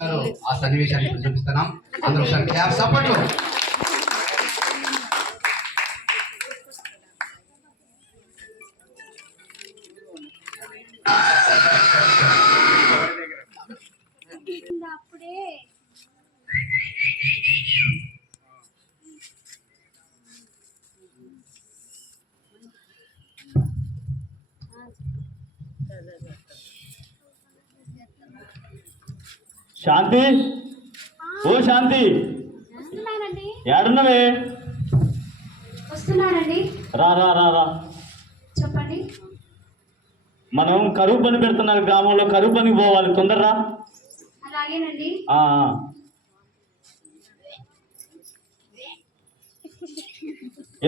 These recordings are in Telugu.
ఆ సన్నివేశాన్ని చూపిస్తున్నాం. అందరూ ఒకసారి క్లాప్ సపోర్ట్. శాంతి, ఓ శాంతి, ఏడున్నవే? వస్తున్నానండి. రా రా రా రా. చెప్పండి. మనం కరువు పని పెడుతున్నాం, గ్రామంలో కరువు పనికి పోవాలి, తొందరరా. అలాగేనండి.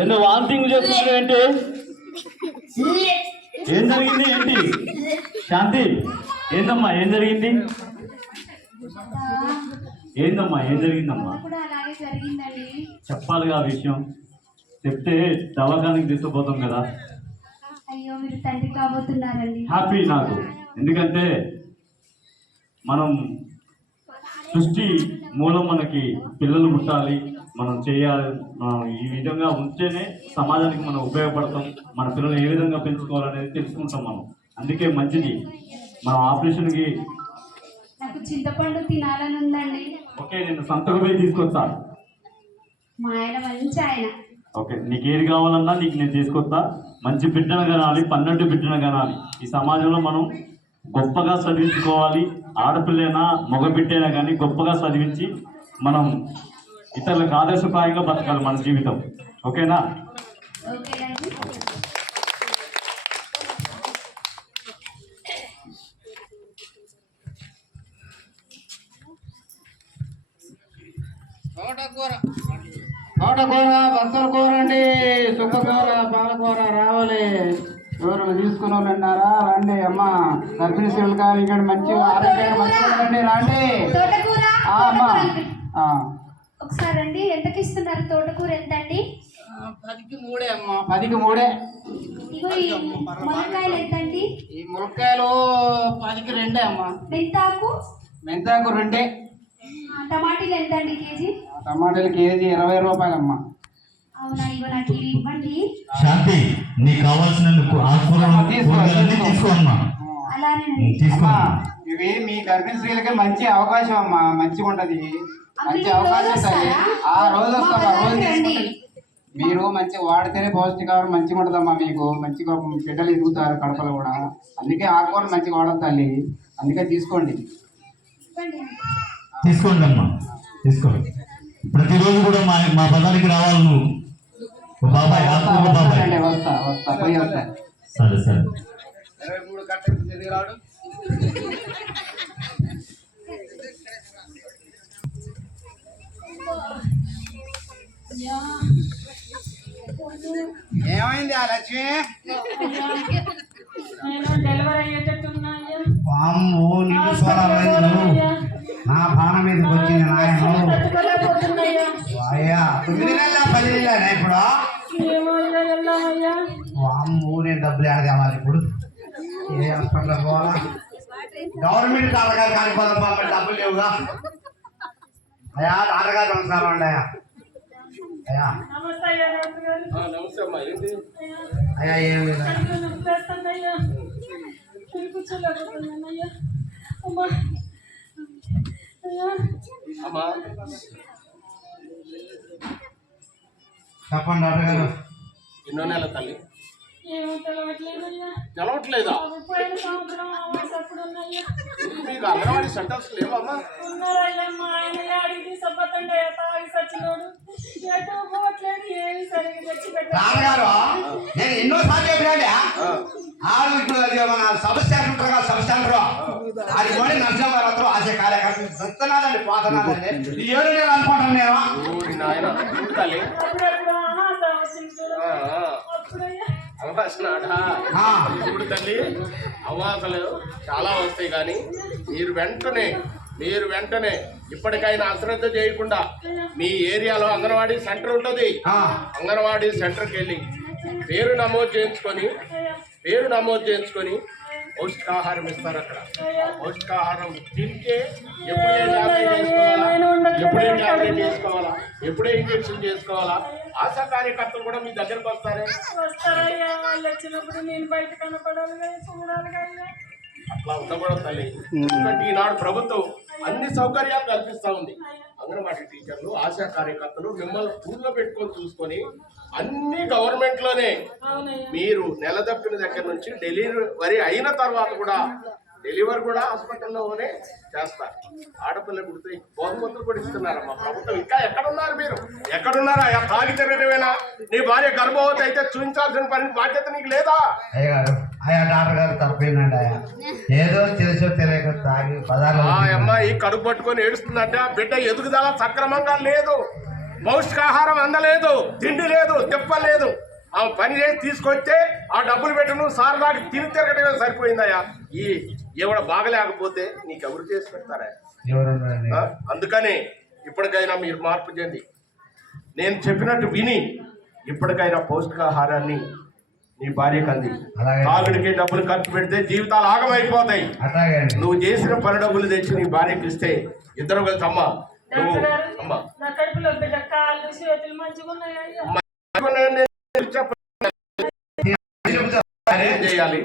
ఏందో వాంతింగ్ చేస్తున్నావు ఏంటి? ఏం జరిగింది ఏంటి? శాంతి, ఏందమ్మా ఏం జరిగింది? ఏందమ్మా ఏం జరిగిందమ్మా? చెప్పాలిగా ఆ విషయం, చెప్తే దవాఖానికి తీసుకుపోతాం కదా. అయ్యో, మీరు తండ్రి కాబోతున్నారండి. హ్యాపీ నాకు, ఎందుకంటే మనం సృష్టి మూలం మనకి పిల్లలు పుట్టాలి, మనం చేయాలి. ఈ విధంగా ఉంటేనే సమాజానికి మనం ఉపయోగపడతాం. మన పిల్లలు ఏ విధంగా పెంచుకోవాలనేది తెలుసుకుంటాం మనం. అందుకే మంచిది మనం ఆపరేషన్కి. నాకు చింతపండు తినాలని ఉందండి. ఓకే, నేను సంతకు పోయి తీసుకొస్తా. మా ఆయన మంచి ఆయన. ఓకే, నీకు ఏది కావాలన్నా నీకు నేను తీసుకొస్తా. మంచి బిడ్డను కనాలి, 12 బిడ్డను కనాలి. ఈ సమాజంలో మనం గొప్పగా చదివించుకోవాలి. ఆడపిల్లైనా మగ బిడ్డైనా కానీ గొప్పగా చదివించి మనం ఇతరులకు ఆదర్శప్రాయంగా బతకాలి మన జీవితం. ఓకేనా? తోటకూర, బచ్చల కూర అండి, చుక్కకూర, పాలకూర రావాలి. ఎవరు తీసుకున్న వాళ్ళు ఉన్నారా? రండి అమ్మ. గర్భిణీ స్త్రీలు కానీ ఇక్కడ మంచి ఆరోగ్యాన్ని మంచిగా రండి. అమ్మా ఒకసారి రండి. ఎంతకి ఇస్తున్నారు తోటకూర? ఎంత అండి? 10కి 3 అమ్మా. 10కి 3. ఇగో ఈ మునక్కాయలు ఎంత అండి? ఈ మునక్కాయలు 10కి 2 అమ్మా. మెంతాకు 2. టమాటీలు ఎంత అండి కేజీ? టమాటాలు కేజీ 20 రూపాయలమ్మా. అవునా, ఇగో నాకు ఇవి ఇవ్వండి. శాంతి, నీకు కావాల్సిన ఇవి మీ గర్భిణీ స్త్రీలకి మంచి అవకాశం అమ్మా. మంచిగా ఉంటది, మంచి అవకాశం ఉంటుంది. ఆ రోజు వస్తాం, ఆ రోజు తీసుకుంటే మీరు మంచిగా వాడితేనే పౌష్టికాహారం మంచిగా ఉంటుందమ్మా. మీకు మంచిగా బిడ్డలు ఎదుగుతారు కడపలు కూడా. అందుకే ఆకుకూర మంచిగా వాడదు తల్లి. అందుకే తీసుకోండి అమ్మా, తీసుకోండి. ప్రతిరోజు కూడా మా బజార్కి రావాలి నువ్వు. బాబాయ్ వస్తా పోయి వస్తా. సరే సరే. 23 కట్టలు తిరిగి రాడు. ఏమైంది ఆ లక్ష్మి? పాము నిన్ను చూడాలి, నా ప్రాణం మీదకి వచ్చింది నాయన. అయ్యా 9 నెలల 10 నెలలు ఇప్పుడు వాము. నేను డబ్బులు ఏడదేవాలి ఇప్పుడు? ఏ హాస్పిటల్ పోవాలా? గవర్నమెంట్ డాక్టర్ కానీ పోదాం, డబ్బులు లేవుగా. అయ్యా డాక్టర్ గారు నమస్కారం అండి. అయ్యా అయ్యా ఏం లేదా? చెప్పండి డాక్టర్ గారు. ఎన్నో నెల తల్లి? తెలవట్లేదా? మీకు అంగన్వాడీ సెంటర్స్ లేవమ్మా? రామగారు, నేను ఎన్నోసార్లు చెప్పినా ఇప్పుడు మన సబ్ స్టాండర్ ఉంటారు కదా, సబ్ స్టాండర్ అది కూడా నర్సం గారు ఆశ కార్యకర్త సత్యనాథండి పోతున్నానండి. ఈ 7 నెలలు అనుకుంటాను నేను. చూడు తల్లి, అవాసలు చాలా వస్తాయి, కానీ మీరు వెంటనే ఇప్పటికైనా అశ్రద్ధ చేయకుండా మీ ఏరియాలో అంగన్వాడీ సెంటర్ ఉంటుంది. అంగన్వాడీ సెంటర్కి వెళ్ళి పేరు నమోదు చేయించుకొని పౌష్టికాహారం ఇస్తారు. అక్కడ పౌష్టికాహారం తింటే ఎప్పుడు ఎప్పుడే టాబ్లెట్ చేసుకోవాలా, ఎప్పుడే ఇంజెక్షన్ చేసుకోవాలా, ఆశా కార్యకర్తలు కూడా మీ దగ్గరకు వస్తారే. వస్తారయ్యా, వాళ్ళు వచ్చినప్పుడు నేను బయట కనపడాలి కదా, చూడాలి కదా. అట్లా ఉండకూడదు తల్లి. ఎందుకంటే ఈనాడు ప్రభుత్వం అన్ని సౌకర్యాలు కల్పిస్తా ఉంది. అంగన్వాడీ టీచర్లు, ఆశా కార్యకర్తలు మిమ్మల్ని స్కూల్లో పెట్టుకొని చూసుకొని అన్ని గవర్నమెంట్ లోనే మీరు నెల తప్పిన దగ్గర నుంచి డెలివరీ అయిన తర్వాత కూడా డెలివరీ కూడా హాస్పిటల్లోనే చేస్తారు. ఆడపిల్ల పుడితే బహుమతులు కూడా ఇస్తున్నారమ్మా ప్రభుత్వం. ఇంకా ఎక్కడున్నారు మీరు? ఎక్కడున్నారా? తాగి తిరగటమేనా? నీ భార్య గర్భవతి అయితే చూపించాల్సిన పని బాధ్యత నీకు లేదా? అయ్యగారు, ఆయా డాక్టర్ గారు తప్పేందండి. ఆయా ఏదో తెలుసో తెలియక తాగి పదాలు ఆ అమ్మాయి కడుపు పట్టుకొని ఏడుస్తుందంటే ఆ బిడ్డ ఎదుగుదల సక్రమంగా లేదు, పౌష్టికాహారం అందలేదు, తిండి లేదు, తిప్పలేదు. ఆ పని చేసి తీసుకొస్తే ఆ డబ్బులు పెట్టి నువ్వు సార్ దాకా తిని తిరగటమే సరిపోయిందయ్యా. ఈ ఎవడ బాగలేకపోతే నీకెవరు చేసి పెడతారా? అందుకని ఇప్పటికైనా మీరు మార్పు చెంది నేను చెప్పినట్టు విని ఇప్పటికైనా పౌష్టికాహారాన్ని నీ భార్యకు అంది. తాగుడికి డబ్బులు ఖర్చు పెడితే జీవితాలు ఆగమైపోతాయి. నువ్వు చేసిన పని డబ్బులు తెచ్చి నీ భార్యకి ఇస్తే ఇద్దరు కలిసి అమ్మా నువ్వు అమ్మా నా కడుపులో బిడ్డ కాళ్ళు చేతులు మంచిగా ఉన్నాయా? ఏం చేయాలి?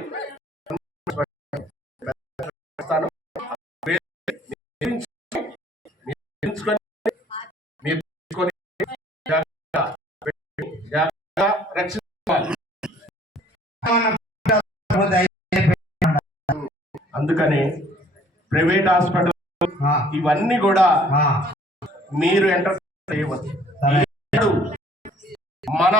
అందుకని ప్రైవేట్ హాస్పిటల్ ఇవన్నీ కూడా మీరు ఎంటర్ చేయవచ్చు. మన